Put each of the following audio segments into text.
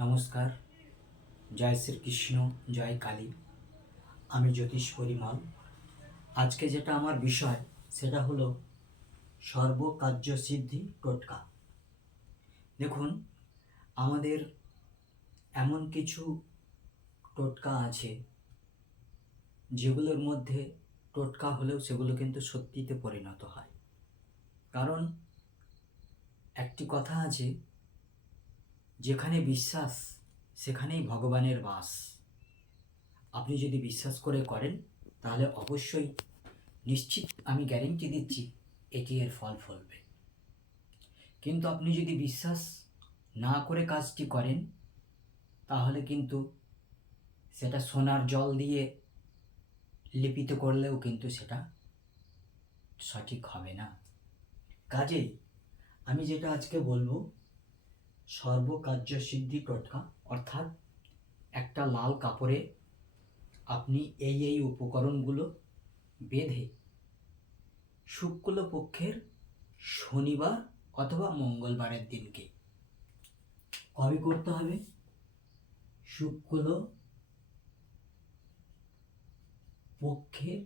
নমস্কার। জয় শ্রীকৃষ্ণ, জয় কালী। আমি জ্যোতিষ পরিমল। আজকে যেটা আমার বিষয়, সেটা হলো সর্বকার্য সিদ্ধি টোটকা। দেখুন, আমাদের এমন কিছু টোটকা আছে, যেগুলোর মধ্যে টোটকা হলেও সেগুলো কিন্তু সত্যিতে পরিণত হয়। কারণ একটি কথা আছে যেখানে বিশ্বাস, সেখানেই ভগবানের বাস। আপনি যদি বিশ্বাস করে করেন, তাহলে অবশ্যই নিশ্চিত আমি গ্যারেন্টি দিচ্ছি এটি এর ফল ফলবে। কিন্তু আপনি যদি বিশ্বাস না করে কাজটি করেন, তাহলে কিন্তু সেটা সোনার জল দিয়ে লিপিত করলেও কিন্তু সেটা সঠিক হবে না। কাজেই আমি যেটা আজকে বলব সর্বকার্য সিদ্ধি টোটকা অর্থাৎ একটা লাল কাপড়ে আপনি এই এই উপকরণগুলো বেঁধে শুক্ল পক্ষের শনিবার অথবা মঙ্গলবারের দিনকে কবে করতে হবে? শুক্ল পক্ষের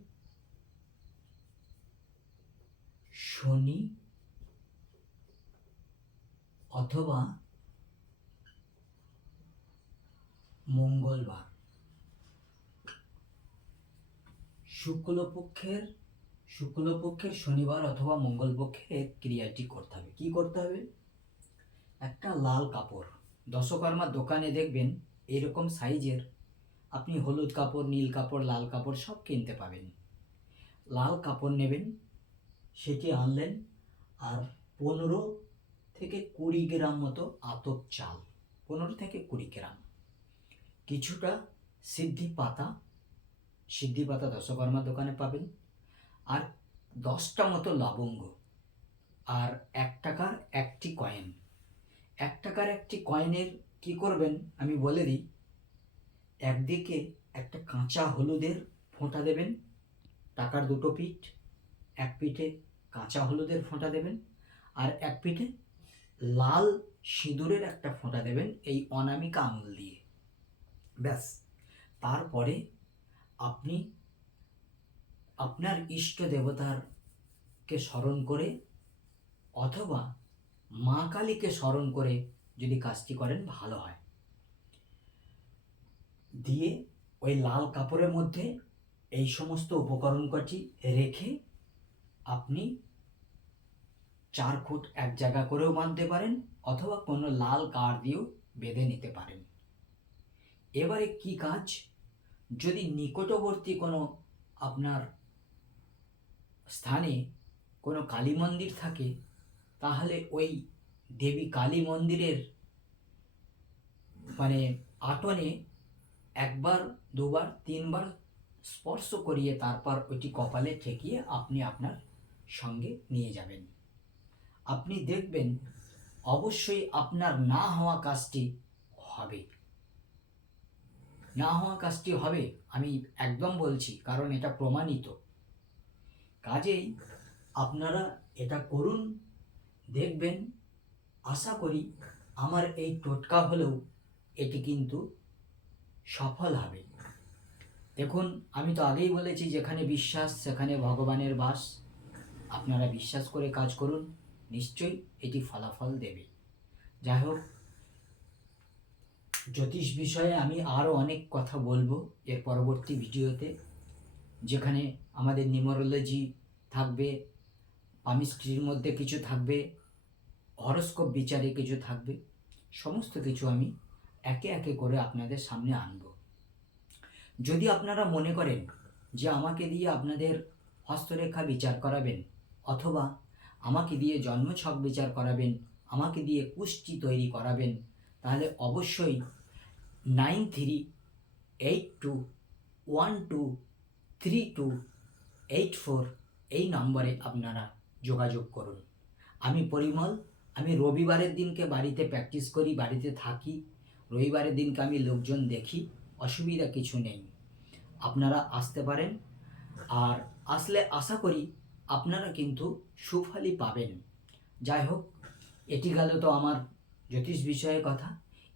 শনি অথবা মঙ্গলবার। শুক্লপক্ষের শুক্লপক্ষের শনিবার অথবা মঙ্গলপক্ষে ক্রিয়াটি করতে হবে। কি করতে হবে? একটা লাল কাপড়। দশকর্মার দোকানে দেখবেন এরকম সাইজের আপনি হলুদ কাপড়, নীল কাপড়, লাল কাপড় সব কিনতে পাবেন। লাল কাপড় নেবেন, সেটি আনলেন আর পনেরো থেকে কুড়ি গ্রাম মতো আতপ চাল, পনেরো থেকে কুড়ি গ্রাম। কিছুটা সিদ্ধি পাতা সিদ্ধি পাতা দশকর্মা দোকানে পাবেন আর দশটা মতো লবঙ্গ আর এক টাকার একটি কয়েন এক টাকার একটি কয়েনের কি করবেন আমি বলে দিই, একদিকে একটা কাঁচা হলুদের ফোঁটা দেবেন, টাকার দুটো পিঠ, এক পিঠে কাঁচা হলুদের ফোঁটা দেবেন আর এক পিঠে লাল সিঁদুরের একটা ফোঁটা দেবেন এই অনামিকা আঙুল দিয়ে। ব্যাস। তারপরে আপনি আপনার ইষ্ট দেবতারকে স্মরণ করে অথবা মা কালীকে স্মরণ করে যদি কাজটি করেন, ভালো হয়। দিয়ে ওই লাল কাপড়ের মধ্যে এই সমস্ত উপকরণ কটি রেখে আপনি চার ফুট এক জায়গা করেও বাঁধতে পারেন অথবা কোনো লাল কার দিয়েও বেঁধে নিতে পারেন। এবারে কি কাজ? যদি নিকটবর্তী কোনো আপনার স্থানে কোনো কালী মন্দির থাকে, তাহলে ওই দেবী কালী মন্দিরের মানে আটনে একবার, দুবার, তিনবার স্পর্শ করিয়ে তারপর ওইটি কপালে ঠেকিয়ে আপনি আপনার সঙ্গে নিয়ে যাবেন। আপনি দেখবেন অবশ্যই আপনার না হওয়া কাজটি হবে। না হওয়া কাজটি হবে, আমি একদম বলছি, কারণ এটা প্রমাণিত। কাজেই আপনারা এটা করুন, দেখবেন, আশা করি আমার এই টোটকা হলেও এটি কিন্তু সফল হবে। দেখুন, আমি তো আগেই বলেছি, যেখানে বিশ্বাস, সেখানে ভগবানের বাস। আপনারা বিশ্বাস করে কাজ করুন, নিশ্চয়ই এটি ফলাফল দেবে। যাই হোক জ্যোতিষ বিষয়ে আমি আরও অনেক কথা বলব এর পরবর্তী ভিডিওতে, যেখানে আমাদের নিউমারোলজি থাকবে, পামিস্ট্রির মধ্যে কিছু থাকবে, হরস্কোপ বিচারে কিছু থাকবে, সমস্ত কিছু আমি একে একে করে আপনাদের সামনে আনব। যদি আপনারা মনে করেন যে আমাকে দিয়ে আপনাদের হস্তরেখা বিচার করাবেন অথবা আমাকে দিয়ে জন্মছক বিচার করাবেন, আমাকে দিয়ে পুষ্টি তৈরি করাবেন তাহলে অবশ্যই nine three eight two one two three two eight four এই নম্বরে আপনারা যোগাযোগ করুন। আমি পরিমল, আমি রবিবারের দিনকে বাড়িতে প্র্যাকটিস করি, বাড়িতে থাকি। রবিবারের দিনকে আমি লোকজন দেখি, অসুবিধা কিছু নেই। আপনারা আসতে পারেন। আর আসলে আশা করি আপনারা কিন্তু সুফলই পাবেন। যাই হোক, এটি গেল তো আমার জ্যোতিষ বিষয়ের কথা,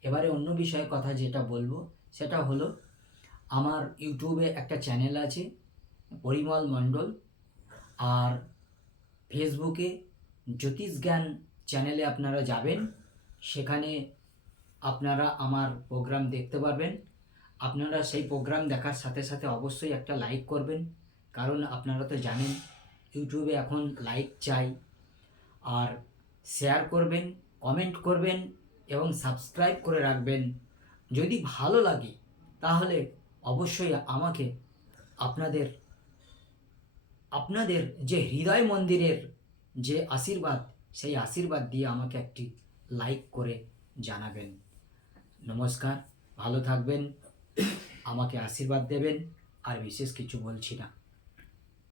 এবারে অন্য বিষয়ে কথা যেটা বলব, সেটা হলো আমার ইউটিউবে একটা চ্যানেল আছে, পরিমল মণ্ডল, আর ফেসবুকে জ্যোতিষ জ্ঞান চ্যানেলে আপনারা যাবেন, সেখানে আপনারা আমার প্রোগ্রাম দেখতে পারবেন। আপনারা সেই প্রোগ্রাম দেখার সাথে সাথে অবশ্যই একটা লাইক করবেন, কারণ আপনারা তো জানেন, ইউটিউবে এখন লাইক চাই, আর শেয়ার করবেন কমেন্ট করবেন এবং সাবস্ক্রাইব করে রাখবেন। যদি ভালো লাগে, তাহলে অবশ্যই আমাকে আপনাদের আপনাদের যে হৃদয় মন্দিরের যে আশীর্বাদ, সেই আশীর্বাদ দিয়ে আমাকে একটি লাইক করে জানাবেন। নমস্কার, ভালো থাকবেন, আমাকে আশীর্বাদ দেবেন, আর বিশেষ কিছু বলছি না।